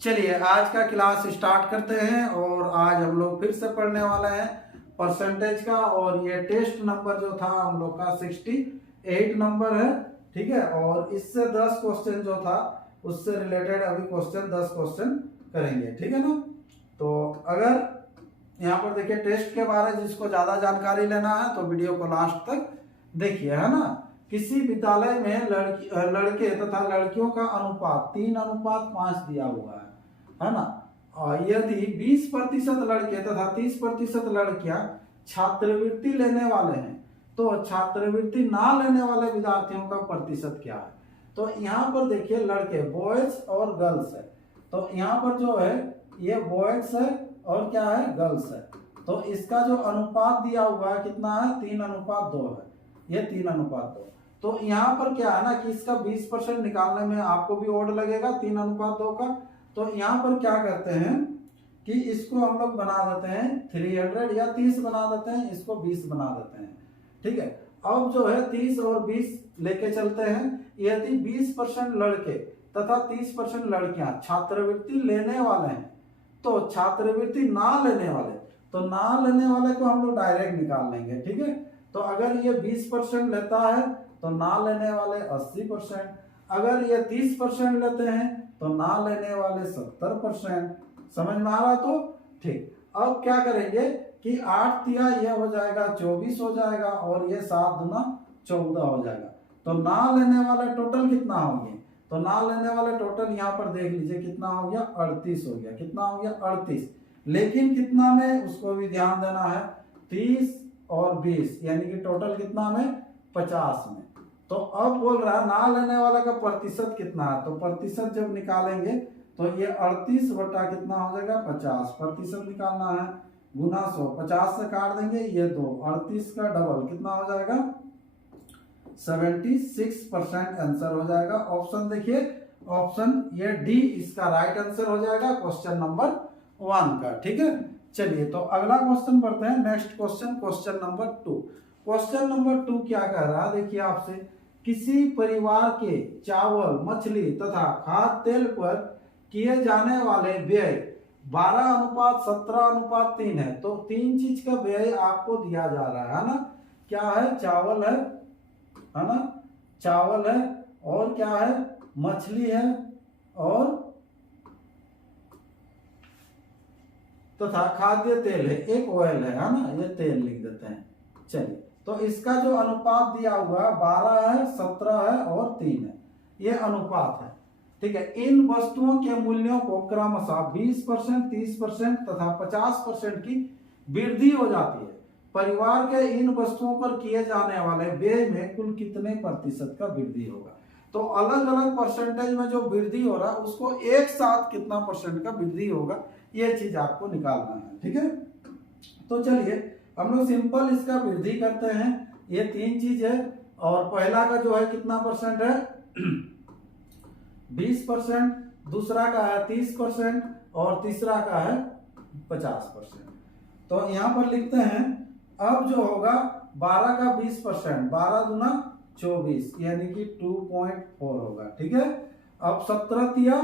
चलिए आज का क्लास स्टार्ट करते हैं और आज हम लोग फिर से पढ़ने वाले हैं परसेंटेज का। और ये टेस्ट नंबर जो था हम लोग का 68 नंबर है, ठीक है। और इससे 10 क्वेश्चन जो था उससे रिलेटेड अभी क्वेश्चन 10 क्वेश्चन करेंगे, ठीक है ना। तो अगर यहाँ पर देखिए टेस्ट के बारे में जिसको ज्यादा जानकारी लेना है तो वीडियो को लास्ट तक देखिए, है ना। किसी विद्यालय में लड़के तथा लड़कियों का अनुपात 3:5 दिया हुआ है ना। और यदि 20% लड़के तथा 30% लड़कियां छात्रवृत्ति लेने वाले हैं तो छात्रवृत्ति ना लेने वाले विद्यार्थियों का प्रतिशत क्या है। तो यहाँ पर देखिए लड़के बॉयज और गर्ल्स है, तो यहाँ पर जो है ये बॉयज है और क्या है गर्ल्स है। तो इसका जो अनुपात दिया हुआ है कितना है 3:2 है, ये 3:2। तो यहाँ पर क्या है ना कि इसका 20% निकालने में आपको भी ओड लगेगा 3:2 का। तो यहाँ पर क्या करते हैं कि इसको हम लोग बना देते हैं 300 या 30 बना देते हैं, इसको 20 बना देते हैं, ठीक है। अब जो है 30 और 20 लेके चलते हैं। यदि 20% लड़के तथा 30% लड़कियां छात्रवृत्ति लेने वाले हैं तो छात्रवृत्ति ना लेने वाले, तो ना लेने वाले को हम लोग डायरेक्ट निकाल लेंगे, ठीक है। तो अगर ये 20% लेता है तो ना लेने वाले 80%, अगर ये 30% लेते हैं तो ना लेने वाले 70%। समझ में आ रहा तो ठीक। अब क्या करेंगे कि 8 तिया ये हो जाएगा 24 हो जाएगा और ये 7 दूना 14 हो जाएगा। तो ना लेने वाले टोटल कितना होंगे, तो ना लेने वाले टोटल यहाँ पर देख लीजिए कितना हो गया 38 हो गया। कितना हो गया 38, लेकिन कितना में उसको भी ध्यान देना है 30 और 20 यानी कि टोटल कितना में 50 में। तो अब बोल रहा है ना लेने वाला का प्रतिशत कितना है, तो प्रतिशत जब निकालेंगे तो ये 38 बटा कितना हो जाएगा 50, प्रतिशत निकालना है गुना 100, 50 से काट देंगे ये 2, 38 का डबल कितना हो जाएगा 76% आंसर हो जाएगा। ऑप्शन देखिए, ऑप्शन ये डी इसका राइट आंसर हो जाएगा क्वेश्चन नंबर 1 का, ठीक है। चलिए तो अगला क्वेश्चन पढ़ते हैं। Next question, question number 2। Question number 2 क्या कह रहा है देखिए आपसे, किसी परिवार के चावल, मछली तथा खाद्य तेल पर किए जाने वाले व्यय 12:17:3 है। तो 3 चीज का व्यय आपको दिया जा रहा है ना। क्या है, चावल है ना, चावल है और क्या है मछली है और तथा खाद्य तेल है, एक ऑयल है ना, ये तेल लिख देते हैं। चलिए तो इसका जो अनुपात दिया हुआ है 12 है, 17 है और 3 है, ये अनुपात है, ठीक है। इन वस्तुओं के मूल्यों को क्रमशः 20%, 30% तथा 50% की वृद्धि हो जाती है। परिवार के इन वस्तुओं पर किए जाने वाले व्यय में कुल कितने प्रतिशत का वृद्धि होगा। तो अलग अलग परसेंटेज में जो वृद्धि हो रहा है उसको एक साथ कितना परसेंट का वृद्धि होगा, ये चीज आपको निकालना है, ठीक है। तो चलिए हम लोग सिंपल इसका वृद्धि करते हैं। ये 3 चीज है और पहला का जो है कितना परसेंट है 20%, दूसरा का है 30% और तीसरा का है 50%। तो यहाँ पर लिखते हैं अब जो होगा 12 का 20%, 12 दूना 24 यानी कि 2.4 होगा, ठीक है। अब 17 तिया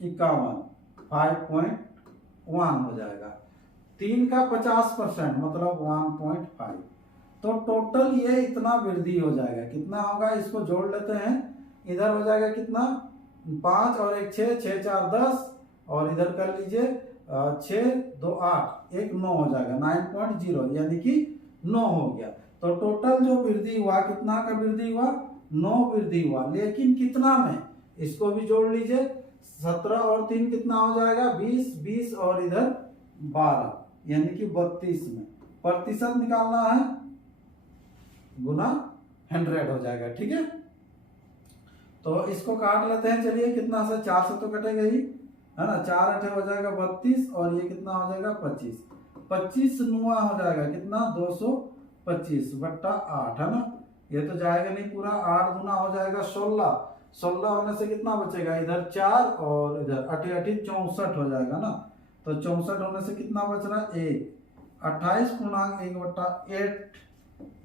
51, 5.1 हो जाएगा। 3 का 50% मतलब 1.5। तो टोटल ये इतना वृद्धि हो जाएगा। कितना होगा इसको जोड़ लेते हैं, इधर हो जाएगा कितना 5 और 1 6, 6 4 10 और इधर कर लीजिए 6 2 8, 1 9 हो जाएगा 9.0 यानी कि 9 हो गया। तो टोटल जो वृद्धि हुआ कितना का वृद्धि हुआ 9 वृद्धि हुआ, लेकिन कितना में, इसको भी जोड़ लीजिए 17 और 3 कितना हो जाएगा 20, 20 और इधर 12 यानी कि 32 में। प्रतिशत निकालना है गुना 100 हो जाएगा, ठीक है। तो इसको काट लेते हैं, चलिए कितना से 4 से तो कटेगा ही, है ना। 4 8 हो जाएगा 32 और ये कितना हो जाएगा 25, 25 नुआ हो जाएगा कितना 225 बट्टा 8, है ना। ये तो जाएगा नहीं पूरा, 8 दूना हो जाएगा 16, 16 होने से कितना बचेगा इधर 4 और इधर 8 8 64 हो जाएगा ना। तो 64 होने से कितना बच रहा है 1, 28/1/8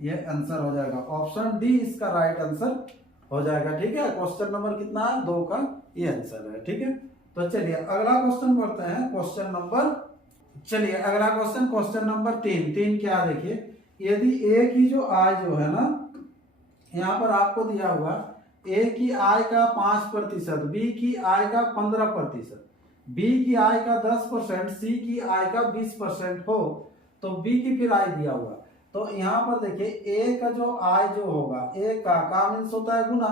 ये आंसर हो जाएगा। ऑप्शन डी इसका राइट आंसर हो जाएगा, ठीक है। क्वेश्चन नंबर कितना है 2 का ये आंसर है, ठीक है। तो चलिए अगला क्वेश्चन पढ़ते हैं, क्वेश्चन नंबर, चलिए अगला क्वेश्चन नंबर 3 क्या देखिए, यदि ए की जो आय जो है ना, यहाँ पर आपको दिया हुआ ए की आय का 5%, बी की आय का 15%, बी की आय का 10%, सी की आय का 20% हो, तो बी की फिर आय दिया हुआ। तो यहाँ पर देखिए ए का जो आय जो होगा, ए का मीन्स होता है गुना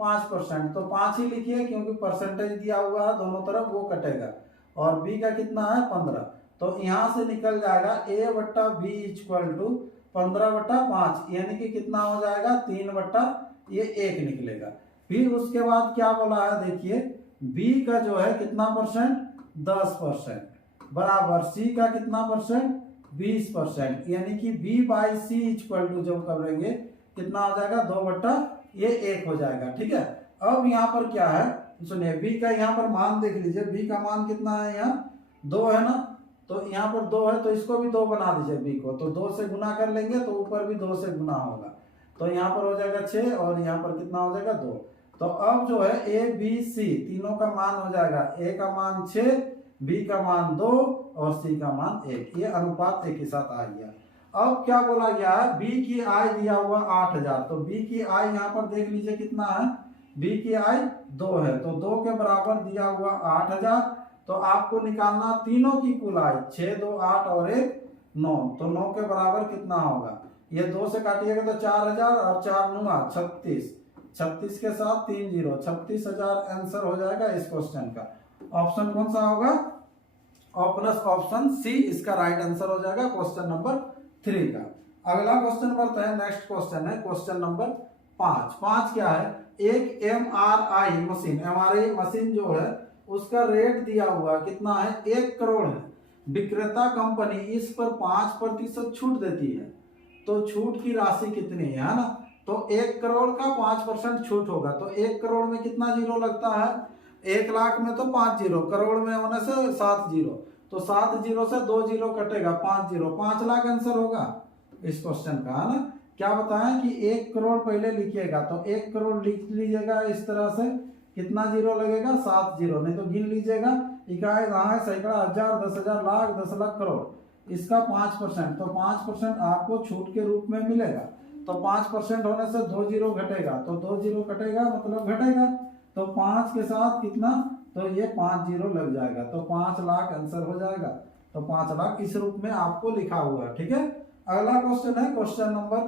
5%, तो 5 ही लिखिए क्योंकि परसेंटेज दिया हुआ है दोनों तरफ, वो कटेगा। और बी का कितना है 15, तो यहाँ से निकल जाएगा a बट्टा बी इक्वल टू 15/5, यानी कि कितना हो जाएगा 3/1 निकलेगा। फिर उसके बाद क्या बोला है देखिए, b का जो है कितना परसेंट 10%, बराबर c का कितना परसेंट 20%, यानी कि b/c इक्वल टू जब करेंगे कितना हो जाएगा 2/1 हो जाएगा। ठीक है, अब यहाँ पर क्या है सुनिए, b का यहाँ पर मान देख लीजिए, b का मान कितना है, यहाँ 2 है ना, तो यहाँ पर 2 है तो इसको भी 2 बना दीजिए b को, तो 2 से गुना कर लेंगे तो ऊपर भी 2 से गुना होगा, तो यहाँ पर हो जाएगा 6 और यहाँ पर कितना हो जाएगा 2। तो अब जो है a b c तीनों का मान हो जाएगा, a का मान 6, b का मान 2 और c का मान 1, ये अनुपात एक के साथ आ गया। अब क्या बोला गया है, b की आय दिया हुआ 8000, तो b की आय यहाँ पर देख लीजिए कितना है, b की आय 2 है, तो 2 के बराबर दिया हुआ 8000, तो आपको निकालना तीनों की कुल आय, 6 2 8 और 1 9, तो 9 के बराबर कितना होगा, ये 2 से काटिएगा तो 4000 और 4 9 36, 36 के साथ 3 0, 36,000 आंसर हो जाएगा इस क्वेश्चन का। ऑप्शन कौन सा होगा, ऑप्शन सी इसका राइट आंसर हो जाएगा क्वेश्चन नंबर 3 का। अगला क्वेश्चन बढ़ते हैं, नेक्स्ट क्वेश्चन है क्वेश्चन नंबर 5 क्या है, एक एमआरआई मशीन जो है उसका रेट दिया हुआ कितना है 1 करोड़ है, विक्रेता कंपनी इस पर 5% छूट देती है, तो छूट की राशि कितनी है ना, तो 1 करोड़ का 5% छूट होगा, तो 1 करोड़ में कितना जीरो लगता है, 1 लाख में तो 5 जीरो, करोड़ में होने से 7 जीरो, तो 7 जीरो से 2 जीरो कटेगा, 5 जीरो, 5 लाख आंसर होगा इस क्वेश्चन का, है ना। क्या बताएं कि 1 करोड़ पहले लिखिएगा, तो 1 करोड़ लिख लीजिएगा इस तरह से, कितना जीरो लगेगा 7 जीरो, नहीं तो गिन लीजिएगा, इकाई दहाई सैकड़ा हजार 10,000 लाख 10 लाख करोड़, इसका 5%, तो 5% आपको छूट के रूप में मिलेगा, तो 5% होने से 2 जीरो घटेगा, तो 2 जीरो कटेगा मतलब घटेगा, तो 5 के साथ कितना, तो ये 5 जीरो लग जाएगा, तो 5 लाख आंसर हो जाएगा, तो 5 लाख इस रूप में आपको लिखा हुआ है। ठीक है, अगला क्वेश्चन है क्वेश्चन नंबर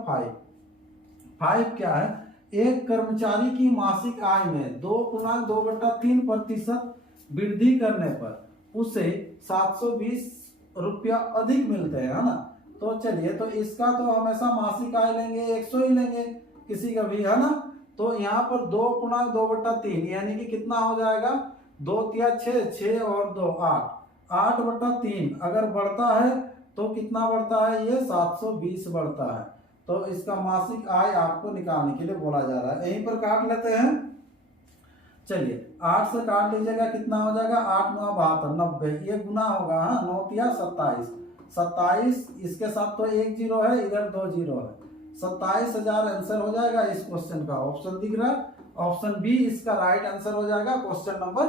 5 क्या है, एक कर्मचारी की मासिक आय में 2.2/3% वृद्धि करने पर उसे 720 रुपया अधिक मिलते हैं, है ना। तो चलिए, तो इसका तो हमेशा मासिक आय लेंगे 100 ही लेंगे किसी का भी, है ना। तो यहाँ पर 2.2/3 यानी कि कितना हो जाएगा, 2 तिया 6 और 2 8/3, अगर बढ़ता है तो कितना बढ़ता है, ये 720 बढ़ता है, तो इसका मासिक आय आपको निकालने के लिए बोला जा रहा है। यहीं पर काट लेते हैं, चलिए 8 से काट लीजिएगा, कितना हो जाएगा 8 9 72 90, ये गुना होगा, 9 तिया 27, इसके साथ तो 1 जीरो है, इधर 2 जीरो है, 27,000 आंसर हो जाएगा इस क्वेश्चन का। ऑप्शन दिख रहा है, ऑप्शन बी इसका राइट आंसर हो जाएगा क्वेश्चन नंबर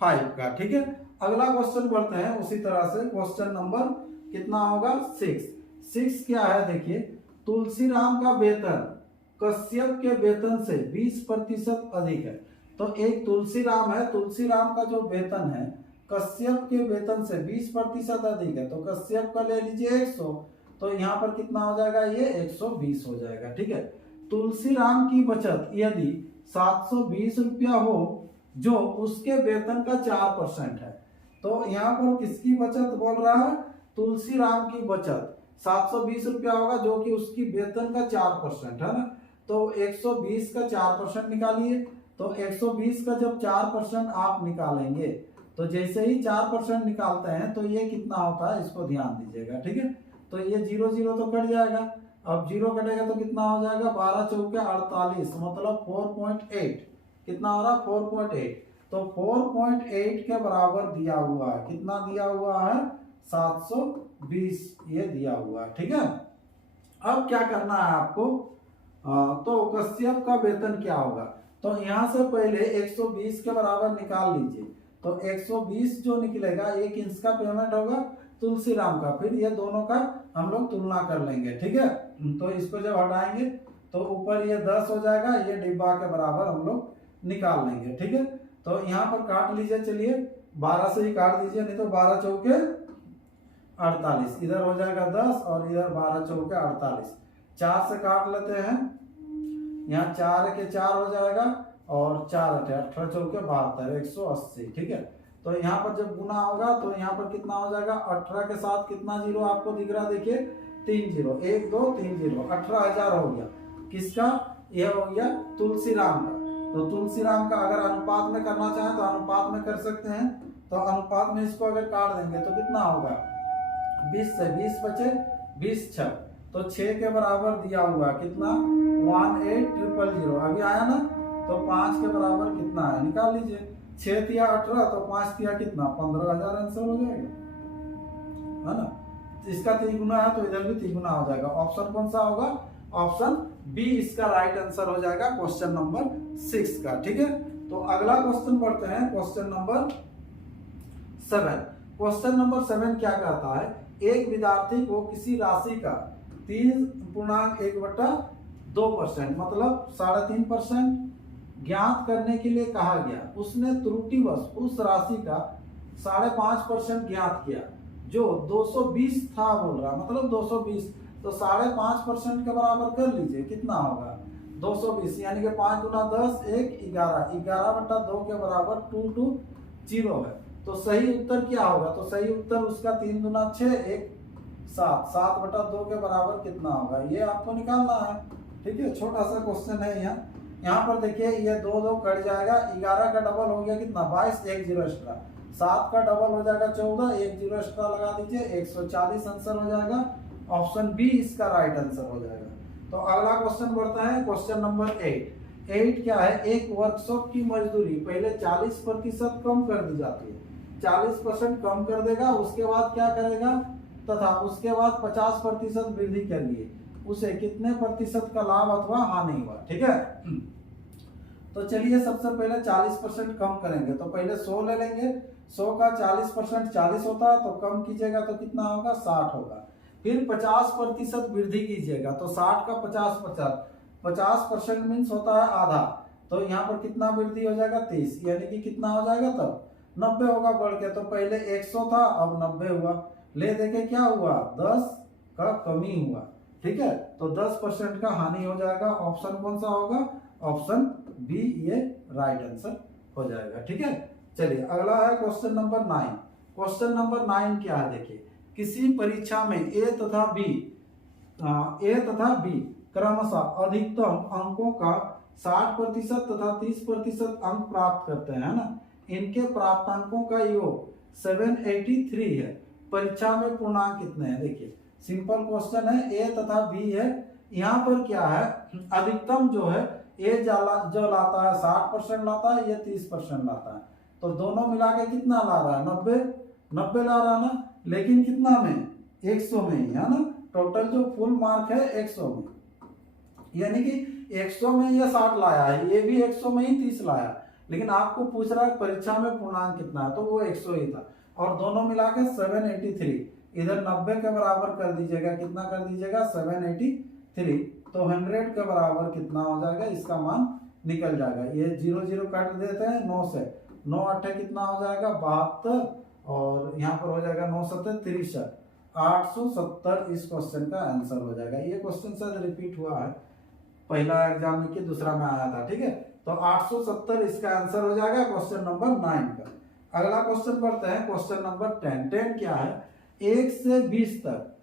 5 का। ठीक है, अगला क्वेश्चन बढ़ते हैं उसी तरह से, क्वेश्चन नंबर कितना होगा 6 क्या है देखिए, तुलसीराम का वेतन कश्यप के वेतन से 20% अधिक है, तो एक तुलसीराम है, तुलसीराम का जो वेतन है कश्यप के वेतन से 20% अधिक है, तो कश्यप का ले लीजिए 100, तो यहाँ पर कितना हो जाएगा, ये 120 हो जाएगा। ठीक है, तुलसीराम की बचत यदि 720 रुपया हो जो उसके वेतन का 4% है, तो यहाँ पर किसकी बचत बोल रहा है, तुलसीराम की बचत 720 रुपया होगा जो कि उसकी वेतन का 4% है ना, तो 120 का 4% निकालिए, तो 120 का जब 4% आप निकालेंगे, तो जैसे ही 4% निकालते हैं तो ये कितना होता है, इसको ध्यान दीजिएगा। ठीक है, तो ये 0 0 तो कट जाएगा, अब 0 कटेगा तो कितना हो जाएगा, 12 चौके 48, मतलब 4.8, कितना हो रहा 4.8, तो 4.8 के बराबर दिया हुआ है, कितना दिया हुआ है 720, ये दिया हुआ है। ठीक है, अब क्या करना है आपको, तो कश्यप का वेतन क्या होगा, तो यहां से पहले 120 के बराबर निकाल लीजिए, तो 120 जो निकलेगा 1 इंच का पेमेंट होगा तुलसीराम का। फिर ये दोनों का हम लोग तुलना कर लेंगे, ठीक है। तो इसको जब हटाएंगे तो ऊपर ये 10 हो जाएगा, ये डिब्बा के बराबर हम लोग निकाल लेंगे, ठीक है। तो यहाँ पर काट लीजिए, चलिए 12 से ही काट दीजिए, नहीं तो 12 चौके 48, इधर हो जाएगा 10 और इधर 12 चौके 48। 4 से काट लेते हैं, यहाँ 4 के 4 हो जाएगा और 4 18 चौके 72, 180, ठीक है। तो यहाँ पर जब गुना होगा तो यहाँ पर कितना हो जाएगा, 18 के साथ कितना जीरो आपको दिख रहा है, देखिए 3 जीरो, 1 2 3 जीरो, 18,000 हो गया। किसका, यह हो गया तुलसीराम का। तो तुलसीराम का अगर अनुपात में करना चाहें तो अनुपात में कर सकते हैं। तो अनुपात में इसको अगर काट देंगे तो कितना होगा, 20 से 20 बचे, 20 6, तो 6 के बराबर दिया हुआ कितना 18,000, अभी आया ना। तो 5 के बराबर कितना है, निकाल लीजिए। 6 तिया 18, तो 5 तिया कितना 15,000 आंसर हो जाएगा, है ना। इसका तिगुना है तो इधर भी तिगुना हो जाएगा। ऑप्शन कौन सा होगा, ऑप्शन बी इसका राइट आंसर हो जाएगा क्वेश्चन नंबर 6 का, ठीक है। तो अगला क्वेश्चन पढ़ते हैं, क्वेश्चन नंबर 7। क्वेश्चन नंबर 7 क्या कहता है, एक विद्यार्थी को किसी राशि का 3.1/2% मतलब 3.5% ज्ञात करने के लिए कहा गया। उसने त्रुटिवश उस राशि का 5.5% ज्ञात किया जो 220 था, बोल रहा मतलब 220, तो 5.5% के बराबर कर लीजिए, कितना होगा 220, यानी कि 5 गुना 10 1 11, 11/2 के बराबर 220 है। तो सही उत्तर क्या होगा, तो सही उत्तर उसका 3 गुना 6 1 7, 7/2 के बराबर कितना होगा, ये आपको निकालना है, ठीक है। छोटा सा क्वेश्चन है यहाँ पर देखिए, ये 2 2 कट जाएगा, 11 का डबल हो गया कितना 22, 1 जीरो एक्स्ट्रा, 7 का डबल हो जाएगा 14, 1 जीरो एक्स्ट्रा लगा दीजिए, 140 आंसर हो जाएगा। ऑप्शन बी इसका राइट आंसर हो जाएगा। तो अगला क्वेश्चन बढ़ता है, क्वेश्चन नंबर 8। 8 क्या है, एक वर्कशॉप की मजदूरी पहले 40% कम कर दी जाती है, 40% कम कर देगा, उसके बाद क्या करेगा, तथा उसके बाद 50% वृद्धि कर लिए, उसे कितने प्रतिशत का लाभ अथवा हानि हुआ, ठीक है। तो चलिए सबसे पहले 40% कम करेंगे, तो पहले 100 ले लेंगे, 100 का 40% 40 होता है, तो कम कीजिएगा तो कितना होगा 60 होगा। फिर 50% वृद्धि कीजिएगा, तो 60 का 50% मीन्स होता है आधा, तो यहाँ पर कितना वृद्धि हो जाएगा 30, यानी कि कितना हो जाएगा तब 90 होगा बढ़ के। तो पहले 100 था, अब 90 हुआ, ले देके क्या हुआ 10 का कमी हुआ, ठीक है। तो 10% का हानि हो जाएगा। ऑप्शन कौन सा होगा, ऑप्शन बी ये राइट आंसर हो जाएगा, ठीक है। चलिए अगला है क्वेश्चन नंबर 9। क्वेश्चन नंबर 9 क्या है, देखिए किसी परीक्षा में ए तथा बी क्रमशः अधिकतम अंकों का 60% तथा 30% अंक प्राप्त करते हैं ना, इनके प्राप्तांकों का योग 783 है। परीक्षा में पूर्णांक कितने हैं, देखिए सिंपल क्वेश्चन है, ए तथा बी है। यहाँ पर क्या है, अधिकतम जो है ए जो लाता है 60% लाता है, ये 30% लाता है, तो दोनों मिला के कितना ला रहा है 90 ला रहा है ना, लेकिन कितना में 100 में ही है ना। टोटल जो फुल मार्क है 100 में, यानी कि 100 में ये 60 लाया है, ये भी 100 में ही 30 लाया, लेकिन आपको पूछ रहा है परीक्षा में पूर्णांक कितना है, तो वो 100 ही था, और दोनों मिला के 783, इधर 90 के बराबर कर दीजिएगा, कितना कर दीजिएगा 783, तो 100 के बराबर कितना हो जाएगा, इसका मान निकल जाएगा। ये 0 0 काट देते हैं 9 से, 9 8 कितना हो जाएगा 72, और यहाँ पर हो जाएगा 9 7 63, 870 इस क्वेश्चन का आंसर हो जाएगा। ये क्वेश्चन शायद रिपीट हुआ है, पहला एग्जाम में कि दूसरा में आया था, ठीक है। तो 870 इसका आंसर हो जाएगा क्वेश्चन नंबर 9 का। अगला क्वेश्चन पढ़ते हैं, क्वेश्चन नंबर 10। 10 क्या है, 1 से 20 तक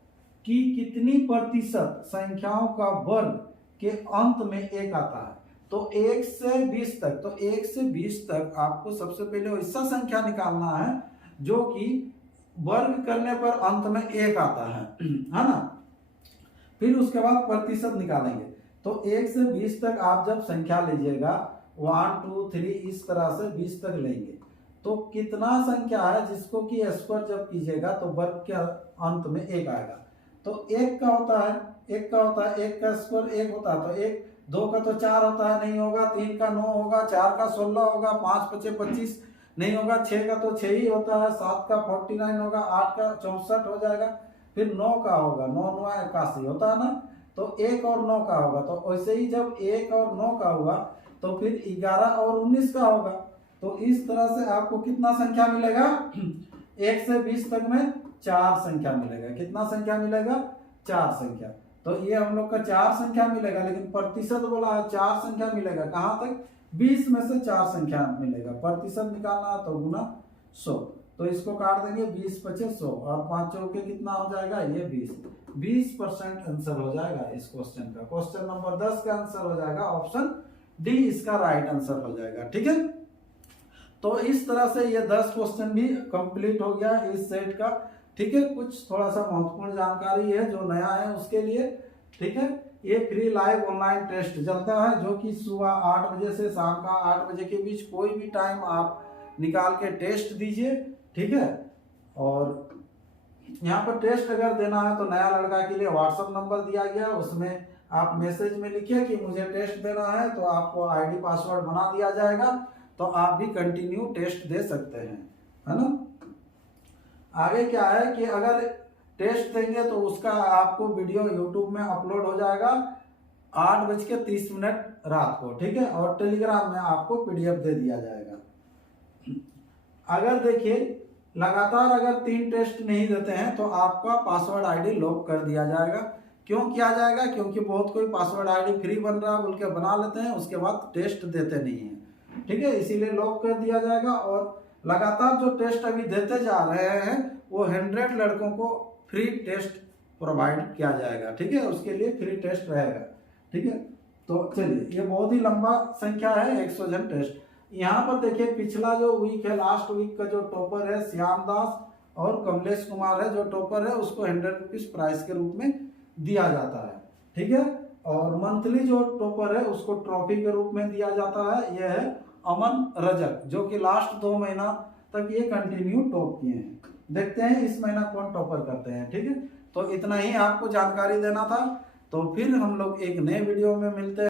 की कितनी प्रतिशत संख्याओं का वर्ग के अंत में 1 आता है। तो 1 से 20 तक, तो 1 से 20 तक आपको सबसे पहले ऐसा संख्या निकालना है जो कि वर्ग करने पर अंत में 1 आता है ना। फिर उसके बाद प्रतिशत निकालेंगे। तो 1 से 20 तक आप जब संख्या लीजिएगा 1 2 3 इस तरह से 20 तक लेंगे, तो कितना संख्या है जिसको कि स्क्वायर जब कीजिएगा तो वर्ग के अंत में 1 आएगा। तो 1 का होता है 1 का स्क्वायर 1 होता है, तो 1 2 का तो 4 होता है, नहीं होगा, 3 का 9 होगा, 4 का 16 होगा, 5 5 25, नहीं होगा। 6 का तो 6 ही होता है, 7 का 49 होगा, 8 का 64 हो जाएगा, फिर 9 का होगा, 9 9 81 होता है ना। तो 1 और 9 का होगा, तो वैसे ही जब 1 और 9 का हुआ तो फिर 11 और 19 का होगा। तो इस तरह से आपको कितना संख्या मिलेगा 1 से 20 तक में 4 संख्या मिलेगा। कितना संख्या मिलेगा 4 संख्या। तो ये हम लोग का 4 संख्या मिलेगा, लेकिन प्रतिशत बोला है 4 संख्या मिलेगा कहाँ तक 20 में से 4 संख्या मिलेगा। प्रतिशत निकालना है तो गुना 100, तो इसको काट देंगे 20 25 100 और 5 चौके कितना हो जाएगा ये 20% आंसर हो जाएगा इस क्वेश्चन का। क्वेश्चन नंबर 10 का आंसर हो जाएगा ऑप्शन डी, इसका राइट आंसर हो जाएगा। ठीक है, तो इस तरह से ये 10 क्वेश्चन भी कंप्लीट हो गया इस सेट का। ठीक है, कुछ थोड़ा सा महत्वपूर्ण जानकारी है जो नया है उसके लिए। ठीक है, ये फ्री लाइव ऑनलाइन टेस्ट चलता है जो कि सुबह 8 बजे से शाम का 8 बजे के बीच कोई भी टाइम आप निकाल के टेस्ट दीजिए। ठीक है, और यहाँ पर टेस्ट अगर देना है तो नया लड़का के लिए व्हाट्सएप नंबर दिया गया, उसमें आप मैसेज में लिखिए कि मुझे टेस्ट देना है, तो आपको आईडी पासवर्ड बना दिया जाएगा, तो आप भी कंटिन्यू टेस्ट दे सकते हैं, है ना। आगे क्या है कि अगर टेस्ट देंगे तो उसका आपको वीडियो यूट्यूब में अपलोड हो जाएगा 8:30 रात को। ठीक है, और टेलीग्राम में आपको पीडीएफ दे दिया जाएगा। अगर देखिए लगातार अगर 3 टेस्ट नहीं देते हैं तो आपका पासवर्ड आईडी लॉक कर दिया जाएगा। क्यों किया जाएगा? क्योंकि बहुत कोई पासवर्ड आईडी फ्री बन रहा है बोल के बना लेते हैं, उसके बाद टेस्ट देते नहीं हैं। ठीक है, इसीलिए लॉक कर दिया जाएगा। और लगातार जो टेस्ट अभी देते जा रहे हैं वो 100 लड़कों को फ्री टेस्ट प्रोवाइड किया जाएगा। ठीक है, उसके लिए फ्री टेस्ट रहेगा। ठीक है, तो चलिए, ये बहुत ही लंबा संख्या है 100 जन टेस्ट। यहाँ पर देखिए पिछला जो वीक है, लास्ट वीक का जो टॉपर है श्याम दास और कमलेश कुमार है, जो टॉपर है उसको 100 रुपीज प्राइज के रूप में दिया जाता है। ठीक है, और मंथली जो टॉपर है उसको ट्रॉफी के रूप में दिया जाता है। यह है अमन रजक, जो कि लास्ट 2 महीना तक ये कंटिन्यू टॉप किए हैं। देखते हैं इस महीना कौन टॉपर करते हैं। ठीक है, तो इतना ही आपको जानकारी देना था। तो फिर हम लोग एक नए वीडियो में मिलते हैं।